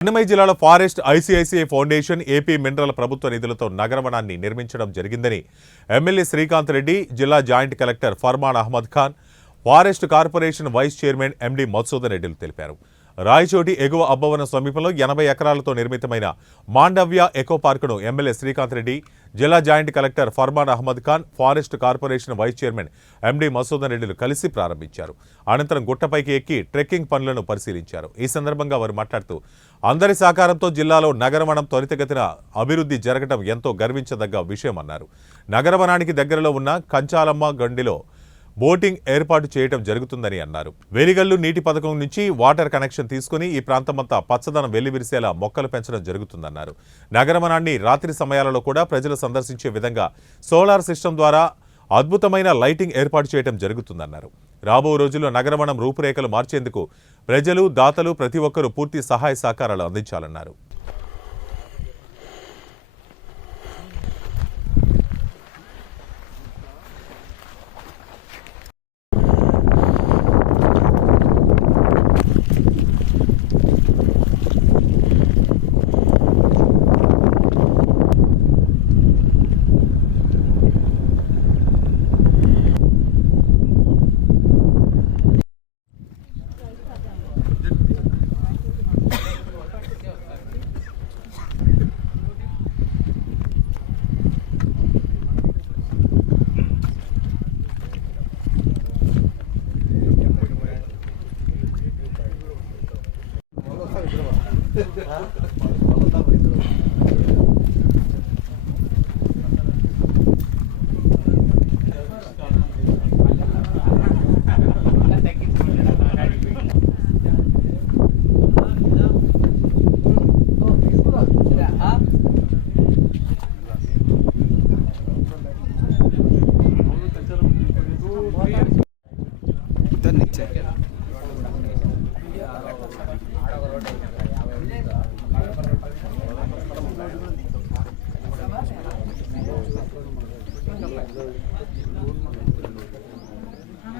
అన్నమయ్య జిల్లాలో forest ICICI foundation AP mineral ప్రభుత్వ నిధులతో నగరవనాన్ని నిర్మించడం జరిగిందని ఎమ్మెల్యే శ్రీకాంత్ రెడ్డి జిల్లా joint collector Farman Ahmed Khan forest corporation vice chairman MD Madhusudan రెడ్డిలు తెలిపారు. రాయచోటి ఎగువ అబ్బవనం సమీపంలో ఎనభై ఎకరాలతో నిర్మితమైన మాండవ్య ఎకో పార్కును ఎమ్మెల్యే శ్రీకాంత్ రెడ్డి జిల్లా joint collector Farman Ahmed Khan forest corporation vice chairman MD Masudan రెడ్డిలు కలిసి ప్రారంభించారు. అనంతరం గుట్టపైకి ఎక్కి ట్రెక్కింగ్ పనులను పరిశీలించారు. ఈ సందర్భంగా వారు మాట్లాడుతూ అందరి సహకారంతో జిల్లాలో నగరవనం త్వరితగతిన అభివృద్ధి జరగడం ఎంతో గర్వించదగ్గ విషయమన్నారు. నగరవనానికి దగ్గరలో ఉన్న కంచాలమ్మ గండిలో బోటింగ్ ఏర్పాటు చేయడం జరుగుతుందని అన్నారు. వెలిగల్లు నీటి పథకం నుంచి వాటర్ కనెక్షన్ తీసుకుని ఈ ప్రాంతమంతా పచ్చదనం వెల్లివిరిసేలా మొక్కలు పెంచడం జరుగుతుందన్నారు. నగరమనాన్ని రాత్రి సమయాలలో కూడా ప్రజలు సందర్శించే విధంగా సోలార్ సిస్టమ్ ద్వారా అద్భుతమైన లైటింగ్ ఏర్పాటు చేయడం జరుగుతుందన్నారు. రాబో రోజుల్లో నగరవనం రూపురేఖలు మార్చేందుకు ప్రజలు దాతలు ప్రతి ఒక్కరూ పూర్తి సహాయ సహకారాలు అందించాలన్నారు.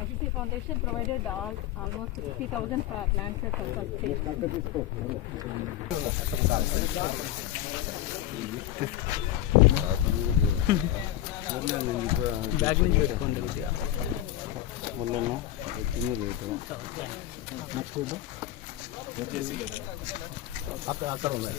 ICC Foundation provided all, almost 60,000 for land for first stage. Bag నుంచి పెట్టుకోండి కొద్దిగా ముళ్ళను ఎత్తింది రేటు అక్కడ అక్కడ ఉన్నాయి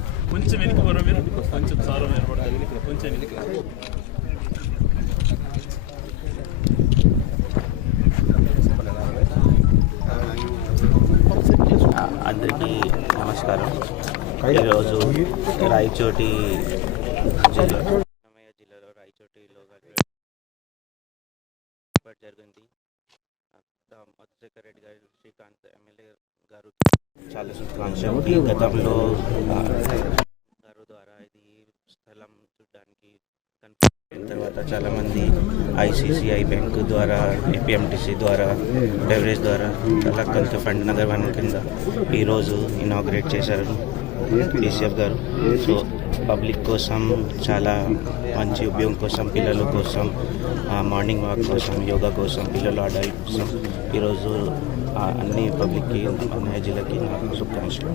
కొంచెం వెనక వరం మీరు? కొంచెం సారం నిలబడతాను కొంచెం వెనక అందరికీ నమస్కారం. ఈరోజు రాయచోటి జిల్లా. జిల్లాలో రాయచోటిలో జరిగింది మధుశేఖర్ రెడ్డి గారు శ్రీకాంత్ ఎమ్మెల్యే గారు చాలా శుభాకాంక్షలు. గతంలో ఆ, ద్వారా ఇది స్థలం చూడడానికి కనిపించిన తర్వాత చాలామంది ఐసిసిఐ బ్యాంకు ద్వారా ఏపీఎంటీసీ ద్వారా బెవరేజ్ ద్వారా చాలా కలిసి ఫండ్ నగర్ వన్ కింద ఈరోజు ఇనాగ్రేట్ చేశారు కేసీఆర్ గారు. సో పబ్లిక్ కోసం చాలా మంచి ఉపయోగం కోసం పిల్లల కోసం మార్నింగ్ వాక్ కోసం యోగా కోసం పిల్లల ఆడాలి కోసం ఈరోజు అన్ని పబ్లిక్కి అన్ని జిల్లాకి నాకు శుభాకాంక్షలు.